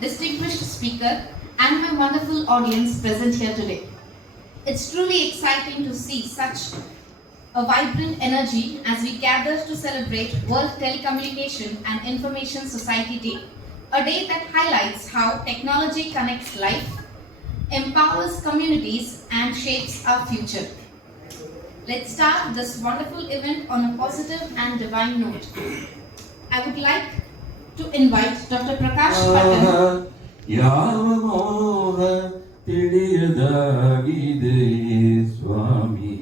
distinguished speaker, and my wonderful audience present here today. It's truly exciting to see such a vibrant energy as we gather to celebrate World Telecommunication and Information Society Day, a day that highlights how technology connects life, empowers communities, and shapes our future. Let's start this wonderful event on a positive and divine note. I would like to invite Dr. Prakash Patan. ಯಾವ ಮೋಹ ತಿಳಿಯದಾಗಿದೆ ಸ್ವಾಮಿ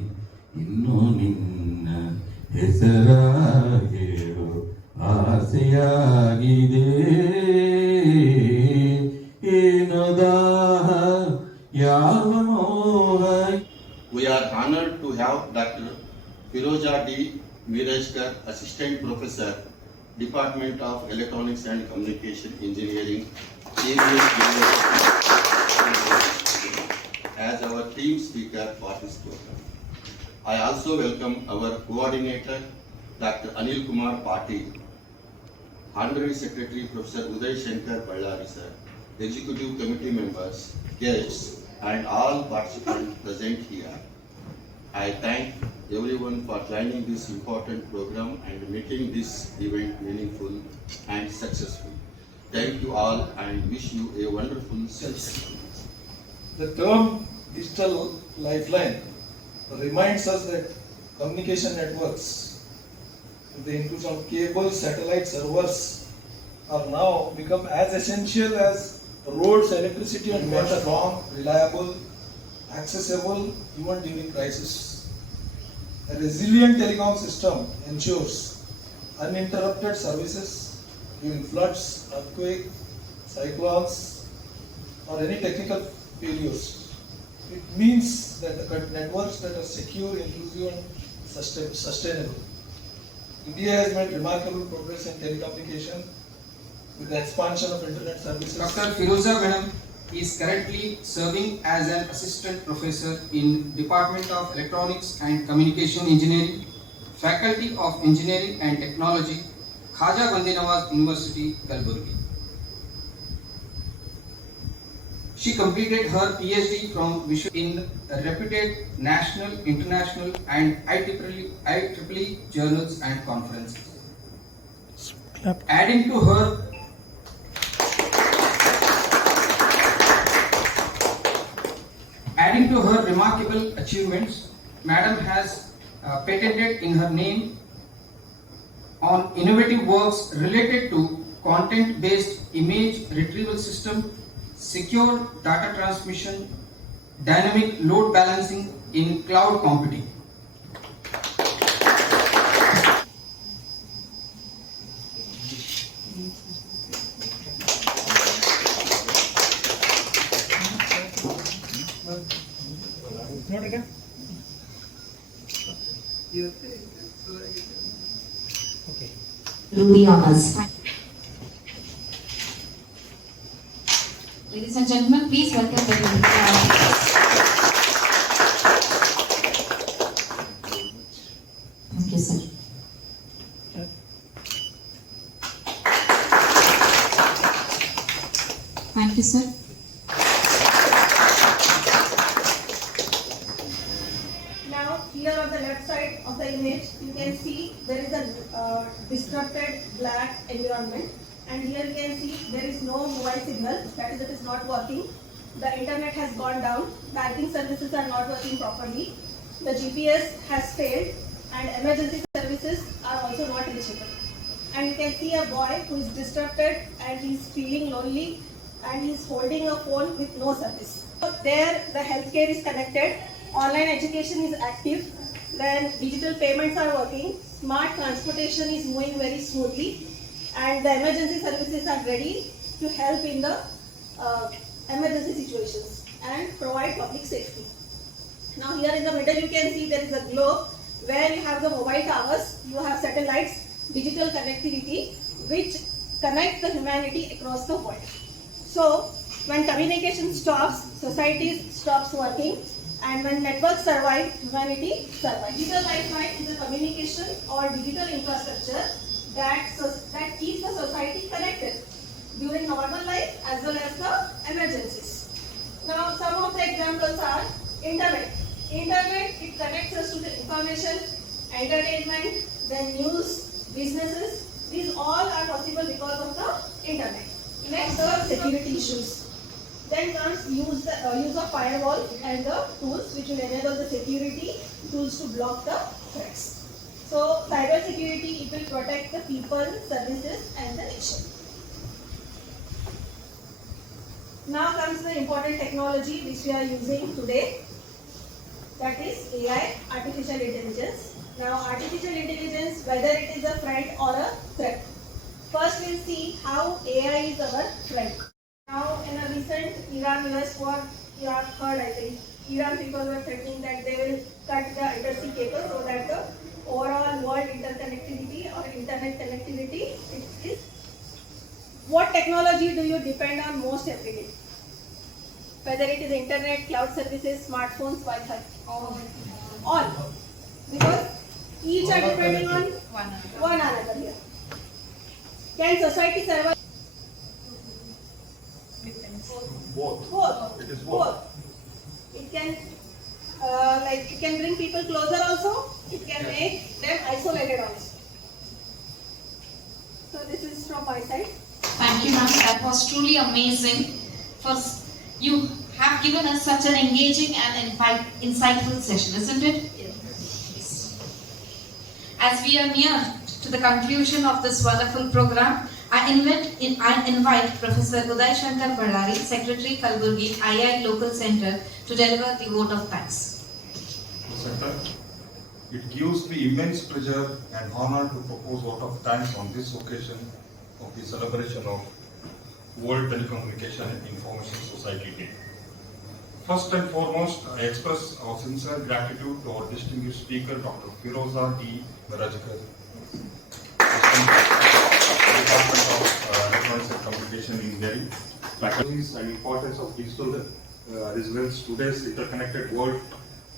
ಇನ್ನು ನಿನ್ನ ಹೆಸರ ಹೇಳು ಆಸೆಯಾಗಿದೆ ಏನದ ಯಾವ ಮೋಹ. We are honored to have Dr. Firoza D. Mirajkar, Assistant Professor, Department of Electronics and Communication Engineering, KVS University, as our team speaker for this program. I also welcome our coordinator, Dr. Anil Kumar Patil, Honorary Secretary Professor Uday Shankar Ballari sir, Executive Committee members, guests, and all participants present here. I thank everyone for joining this important program and making this event meaningful and successful. Thank you all and wish you a wonderful session. The term digital lifeline reminds us that communication networks, with the inclusion of cable, satellite servers, are now become as essential as roads, electricity, and water. Strong, reliable, accessible even during crisis. A resilient telecom system ensures uninterrupted services during floods, earthquakes, cyclones, or any technical failures. It means that the networks that are secure, inclusive, and sustainable. India has made remarkable progress in telecommunication with the expansion of internet services. Dr. Firoza Madam is currently serving as an assistant professor in Department of Electronics and Communication Engineering, Faculty of Engineering and Technology, Khaja Bande Nawaz University, Kalburgi. She completed her PhD from in reputed national, international, and IEEE journals and conferences. Adding to her remarkable achievements, Madam has patented in her name on innovative works related to content-based image retrieval system, secure data transmission, dynamic load balancing in cloud computing. Do the honors. Ladies and gentlemen, please welcome the Thank you, sir. Thank you, sir. Now, here on the left side of the image, you can see there is a disrupted black environment, and here you can see there is no mobile signal, that is, it is not working. The internet has gone down, banking services are not working properly, the GPS has failed, and emergency services are also not reachable. And you can see a boy who is disrupted and he is feeling lonely and he is holding a phone with no service. So there the healthcare is connected, online education is active, then digital payments are working, smart transportation is moving very smoothly, and the emergency services are ready to help in the emergency situations and provide public safety. Now here in the middle you can see there is a globe where you have the mobile towers, you have satellites, digital connectivity which connect the humanity across the world. So when communication stops, society stops working, and when networks survive, humanity survives. Digital lifeline is a communication or digital infrastructure that keeps the society connected during normal life as well as the emergencies. Now, some of the examples are internet. Internet, it connects us to the information, entertainment, then news, businesses. These all are possible because of the internet. Next, the security issues. Then comes use of firewall and the tools which will enable the security tools to block the threats. So, cyber security, it will protect the people, services and the nation. Now comes the important technology which we are using today, that is AI, artificial intelligence. Now artificial intelligence, whether it is a friend or a threat. First we'll see how AI is our friend. Now in a recent Iran-US war, you have heard, I think, Iran people were threatening that they will cut the undersea cable so that the overall world interconnectivity or internet connectivity is. What technology do you depend on most every day? Whether it is internet, cloud services, smartphones, Wi-Fi, all. Because each are depending on one another here. Can society survive? Both. It is both. It can, it can bring people closer also. It can make them isolated also. So this is from my side. Thank you, ma'am. That was truly amazing. First, you have given us such an engaging and insightful session, isn't it? Yes. As we are near to the conclusion of this wonderful program, I invite Professor Uday Shankar Ballari, Secretary, Kalburgi, II Local Center, to deliver the vote of thanks. Center. It gives me immense pleasure and honor to propose vote of thanks on this occasion of the celebration of World Telecommunication and Information Society Day. First and foremost, I express our sincere gratitude to our distinguished speaker, Dr. Firoza D. Mirajkar, Department of Electronics and Communication Engineering. Faculties and importance of digital resilience, today's interconnected world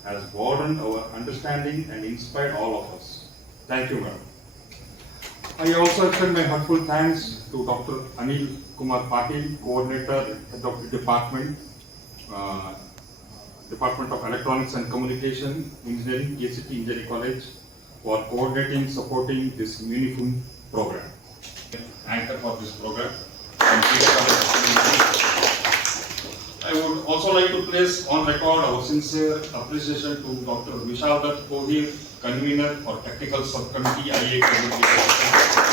has broadened our understanding and inspired all of us. Thank you, madam. I also extend my heartfelt thanks to Dr. Anil Kumar Patil, Coordinator of the Department of Electronics and Communication Engineering, KCT Engineering College, for coordinating, supporting this meaningful program. Anchor for this program. I would also like to place on record our sincere appreciation to Dr. Vishal Dutt Kohir, convener for Technical Subcommittee, IA Communication.